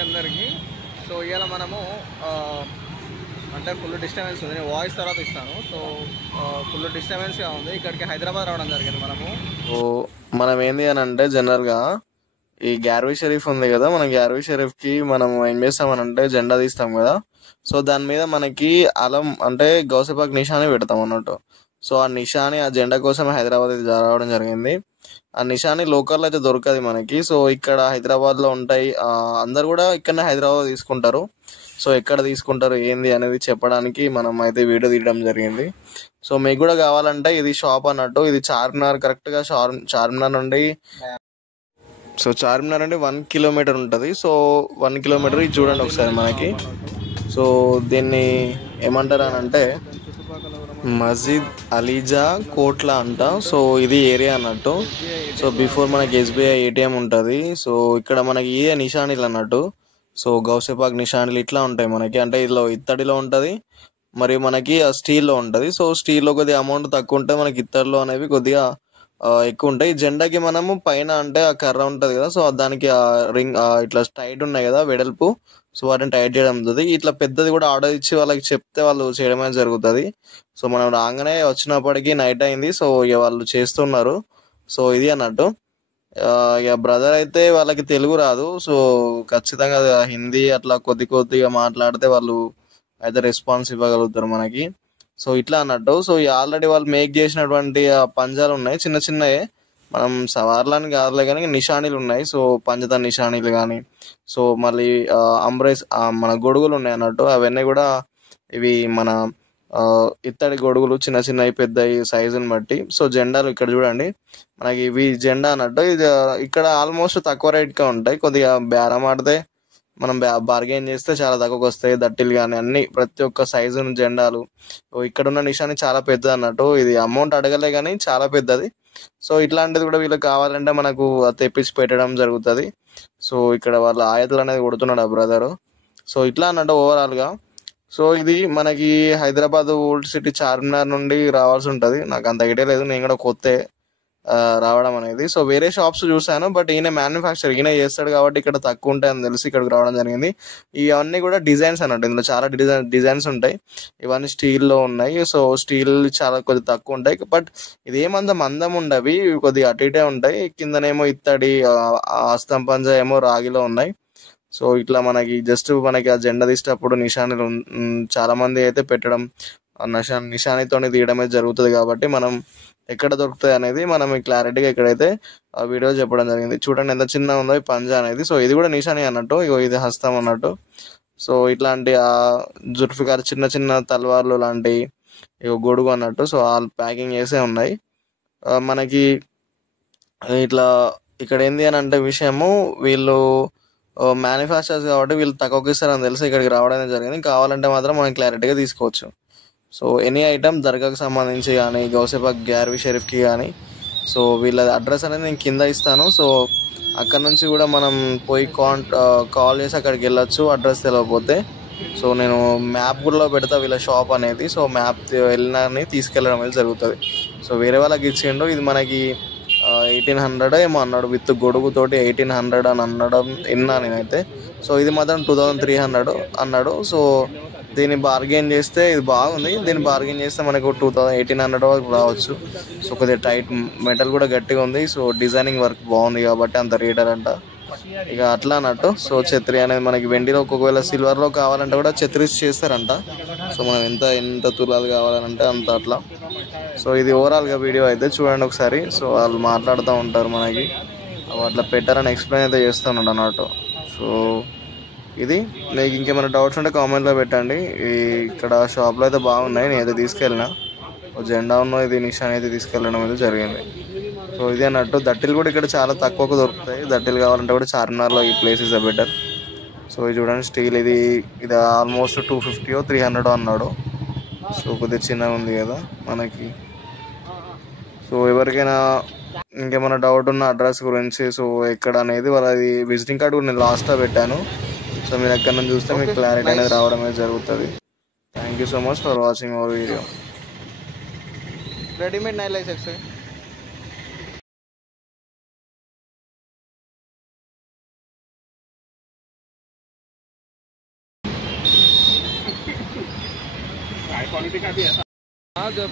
Hi అందరికీ. So ఇవాళ మనము అంటే ఫుల్ డిస్టర్బెన్స్ ఉంది, నేను వాయిస్ తర్వాత ఇస్తాను. సో ఫుల్ డిస్టర్బెన్స్గా ఉంది. ఇక్కడికి హైదరాబాద్ రావడం జరిగింది మనము. సో మనం ఏంది అని అంటే జనరల్గా ఈ గ్యార్వీ షరీఫ్ ఉంది కదా, మన గ్యార్వీ షరీఫ్కి మనం ఏం చేస్తామని అంటే జెండా తీస్తాం కదా. సో దాని మీద మనకి అలం అంటే గౌసేపాక్ నిషాని పెడతాం అన్నట్టు. సో ఆ నిషాని ఆ జెండా కోసం హైదరాబాద్ ఇది రావడం జరిగింది. ఆ నిషాని లోకల్లో అయితే దొరకదు మనకి. సో ఇక్కడ హైదరాబాద్లో ఉంటాయి. అందరు కూడా ఇక్కడనే హైదరాబాద్ తీసుకుంటారు. సో ఎక్కడ తీసుకుంటారు ఏంది అనేది చెప్పడానికి మనం అయితే వీడియో తీయడం జరిగింది. సో మీకు కూడా కావాలంటే ఇది షాప్ అన్నట్టు, ఇది చార్మినార్ కరెక్ట్గా చార్మినార్ నుండి చార్మినార్ అంటే 1 కిలోమీటర్ ఉంటుంది. సో 1 కిలోమీటర్ ఇది చూడండి ఒకసారి మనకి. సో దీన్ని ఏమంటారు అని అంటే మస్జిద్ అలీజా కోట్లా అంట. సో ఇది ఏరియా అన్నట్టు. సో బిఫోర్ మనకి ఎస్బీఐ ఏటీఎం ఉంటుంది. సో ఇక్కడ మనకి ఏ నిషానీలు అన్నట్టు. సో గౌసేపాక్ నిషానీలు ఇట్లా ఉంటాయి మనకి. అంటే ఇందులో ఇత్తడిలో ఉంటుంది, మరి మనకి స్టీల్లో ఉంటుంది. సో స్టీల్లో కొద్దిగా అమౌంట్ తక్కువ ఉంటుంది, మనకి ఇత్తడిలో అనేవి కొద్దిగా ఎక్కువ ఉంటాయి. జెండాకి మనము పైన అంటే ఆ కర్ర ఉంటుంది కదా, సో దానికి ఆ రింగ్ ఇట్లా టైట్ ఉన్నాయి కదా వెడల్పు, సో వాటిని టైట్ చేయడం జరుగుతుంది. ఇట్లా పెద్దది కూడా ఆర్డర్ ఇచ్చి వాళ్ళకి చెప్తే వాళ్ళు చేయడమే జరుగుతుంది. సో మనం రాగానే వచ్చినప్పటికీ నైట్ అయింది. సో ఇక వాళ్ళు చేస్తున్నారు. సో ఇది అన్నట్టు. ఇక బ్రదర్ అయితే వాళ్ళకి తెలుగు రాదు. సో ఖచ్చితంగా హిందీ అట్లా కొద్దిగా మాట్లాడితే వాళ్ళు అయితే రెస్పాన్స్ ఇవ్వగలుగుతారు మనకి. సో ఇట్లా అన్నట్టు. సో ఆల్రెడీ వాళ్ళు మేక్ చేసినటువంటి పంజాలు ఉన్నాయి, చిన్న చిన్నవి. మనం సవార్లని కాదులే కానీ నిషానీలు ఉన్నాయి. సో పంజత నిషానీలు కానీ, సో మళ్ళీ అంబ్రేస్ మన గొడుగులు ఉన్నాయి అన్నట్టు. అవన్నీ కూడా ఇవి మన ఇత్తడి గొడుగులు, చిన్న చిన్నవి పెద్దవి సైజుని బట్టి. సో జెండాలు ఇక్కడ చూడండి మనకి ఇవి జెండా అన్నట్టు. ఇది ఇక్కడ ఆల్మోస్ట్ తక్కువ రేట్గా ఉంటాయి. కొద్దిగా బేరం ఆడితే మనం బార్గెన్ చేస్తే చాలా తక్కువకి వస్తాయి. దట్టిలు కానీ అన్ని ప్రతి ఒక్క సైజు జెండాలు. ఇక్కడ ఉన్న నిషాని చాలా పెద్దది అన్నట్టు. ఇది అమౌంట్ అడగలే కానీ చాలా పెద్దది. సో ఇట్లాంటిది కూడా వీళ్ళకి కావాలంటే మనకు తెప్పించి పెట్టడం జరుగుతుంది. సో ఇక్కడ వాళ్ళ ఆయతలు అనేది కొడుతున్నాడు ఆ బ్రదరు. సో ఇట్లా అన్నట్టు ఓవరాల్గా. సో ఇది మనకి హైదరాబాద్ ఓల్డ్ సిటీ చార్మినార్ నుండి రావాల్సి ఉంటుంది. నాకు అంత ఐడియా లేదు, నేను కూడా కొత్త రావడం అనేది. సో వేరే షాప్స్ చూసాను, బట్ ఈయన మ్యానుఫ్యాక్చర్ ఈయన చేస్తాడు కాబట్టి ఇక్కడ తక్కువ ఉంటాయని తెలిసి ఇక్కడికి రావడం జరిగింది. ఇవన్నీ కూడా డిజైన్స్ అన్నట్టు, ఇందులో చాలా డిజైన్స్ ఉంటాయి. ఇవన్నీ స్టీల్లో ఉన్నాయి. సో స్టీల్ చాలా కొద్దిగా తక్కువ ఉంటాయి, బట్ ఇదేమంత మందం ఉండవి, కొద్దిగా అటు ఇటే ఉంటాయి. కిందనేమో ఇత్తడి, అస్తం పంజా ఏమో రాగిలో ఉన్నాయి. సో ఇట్లా మనకి జస్ట్ మనకి ఆ జెండా తీసేటప్పుడు నిషానీలు చాలా మంది అయితే పెట్టడం నిషానితోనే తీయడమే జరుగుతుంది. కాబట్టి మనం ఎక్కడ దొరుకుతాయి అనేది మనం క్లారిటీగా ఇక్కడైతే ఆ వీడియో చెప్పడం జరిగింది. చూడండి ఎంత చిన్న ఉందో ఈ పంజా అనేది. సో ఇది కూడా నిషాని అన్నట్టు, ఇగో ఇది హస్తం అన్నట్టు. సో ఇట్లాంటి ఆ జుల్ఫికార్ చిన్న చిన్న తల్వార్లు లాంటి ఇగో గొడుగు అన్నట్టు. సో వాళ్ళు ప్యాకింగ్ చేసే ఉన్నాయి మనకి. ఇట్లా ఇక్కడ ఏంది అని అంటే విషయము, వీళ్ళు మ్యానుఫ్యాక్చర్స్ కాబట్టి వీళ్ళు తక్కువకి ఇస్తారని తెలిసి ఇక్కడికి రావడం జరిగింది. కావాలంటే మాత్రం మనం క్లారిటీగా తీసుకోవచ్చు. సో ఎనీ ఐటమ్ దర్గాకు సంబంధించి కానీ, గౌసేపాక్ గ్యార్వీ షరీఫ్కి కానీ, సో వీళ్ళ అడ్రస్ అనేది నేను కింద ఇస్తాను. సో అక్కడ నుంచి కూడా మనం పోయి కాల్ చేసి అక్కడికి వెళ్ళొచ్చు అడ్రస్ తెలియకపోతే. సో నేను మ్యాప్ కూడా పెడతా వీళ్ళ షాప్ అనేది. సో మ్యాప్ వెళ్ళినా తీసుకెళ్ళడం అనేది జరుగుతుంది. సో వేరే వాళ్ళకి ఇచ్చిండు. ఇది మనకి 1800 ఏమో అన్నాడు, విత్ గొడుగుతోటి 1800 అని అనడం విన్నా నేనైతే. సో ఇది మాత్రం 2300 అన్నాడు. సో దీన్ని బార్గెన్ చేస్తే ఇది బాగుంది. దీన్ని బార్గెన్ చేస్తే మనకు 1800 వరకు రావచ్చు. సో కొద్దిగా టైట్ మెటల్ కూడా గట్టిగా ఉంది. సో డిజైనింగ్ వర్క్ బాగుంది కాబట్టి అంత రేటర్ అంట. ఇక అట్లా అన్నట్టు. సో ఛత్రి అనేది మనకి వెండిలో, ఒకవేళ సిల్వర్లో కావాలంటే కూడా ఛత్రీస్ చేస్తారంట. సో మనం ఎంత తులాలు కావాలంటే అంత అట్లా. సో ఇది ఓవరాల్గా వీడియో అయితే చూడండి ఒకసారి. సో వాళ్ళు మాట్లాడుతూ ఉంటారు మనకి, అట్లా పెట్టారని ఎక్స్ప్లెయిన్ అయితే చేస్తున్నాడు అన్నట్టు. సో ఇది మీకు ఇంకేమైనా డౌట్స్ ఉంటే కామెంట్లో పెట్టండి. ఇక్కడ షాప్లో అయితే బాగున్నాయి, నేనైతే తీసుకెళ్ళిన జెండా ఉన్న ఇది నిషాన్ అయితే తీసుకెళ్ళడం అయితే జరిగింది. సో ఇది అన్నట్టు. దట్టిలు కూడా ఇక్కడ చాలా తక్కువకు దొరుకుతాయి. దట్టిలు కావాలంటే కూడా చార్మినార్లో ఈ ప్లేస్ ఇస్ బెటర్. సో ఇది చూడండి స్టీల్, ఇది ఆల్మోస్ట్ 250 300 అన్నాడు. సో కొద్దిగా చిన్నగా ఉంది కదా మనకి. సో ఎవరికైనా ఇంకేమైనా డౌట్ ఉన్న అడ్రస్ గురించి, సో ఎక్కడ అనేది వాళ్ళది విజిటింగ్ కార్డు కూడా నేను లాస్ట్లో పెట్టాను. సో మీరు ఎక్కడ నుంచి చూస్తే మీకు క్లారిటీ అనేది రావడం అనేది జరుగుతుంది. Thank you so much for watching our video. Readymade 9 lakhs quality का भी ऐसा। हाँ, जब